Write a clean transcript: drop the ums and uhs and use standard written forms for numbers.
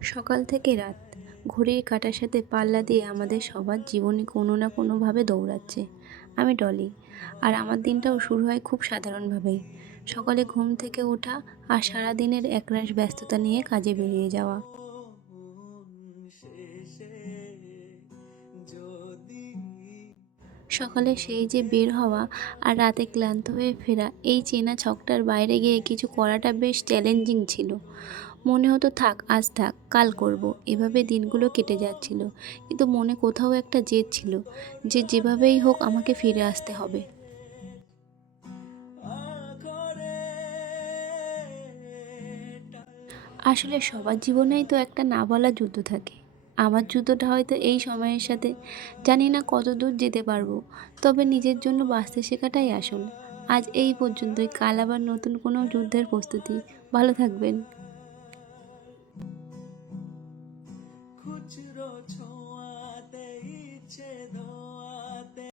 সকাল থেকে রাত ঘড়ির কাঁটার সাথে পাল্লা দিয়ে আমাদের সবার জীবনে কোনো না কোনোভাবে দৌড়াচ্ছে। আমি ডলি, আর আমার দিনটাও শুরু হয় খুব সাধারণভাবেই। সকালে ঘুম থেকে ওঠা আর সারাদিনের একরাশ ব্যস্ততা নিয়ে কাজে বেরিয়ে যাওয়া। সকালে সেই যে বের হওয়া আর রাতে ক্লান্ত হয়ে ফেরা, এই চেনা ছকটার বাইরে গিয়ে কিছু করাটা বেশ চ্যালেঞ্জিং ছিল। মনে হতো থাক, আজ থাক, কাল করব, এভাবে দিনগুলো কেটে যাচ্ছিল। কিন্তু মনে কোথাও একটা জেদ ছিল, যে যেভাবেই হোক আমাকে ফিরে আসতে হবে। আসলে সবার জীবনেই তো একটা না বলা যুদ্ধ থাকে। আমার যুদ্ধটা হয়তো এই সময়ের সাথে। জানি না কত দূর যেতে পারবো, তবে নিজের জন্য বাঁচতে শেখাটাই আসল। আজ এই পর্যন্তই, কাল আবার নতুন কোনো যুদ্ধের প্রস্তুতি। ভালো থাকবেন।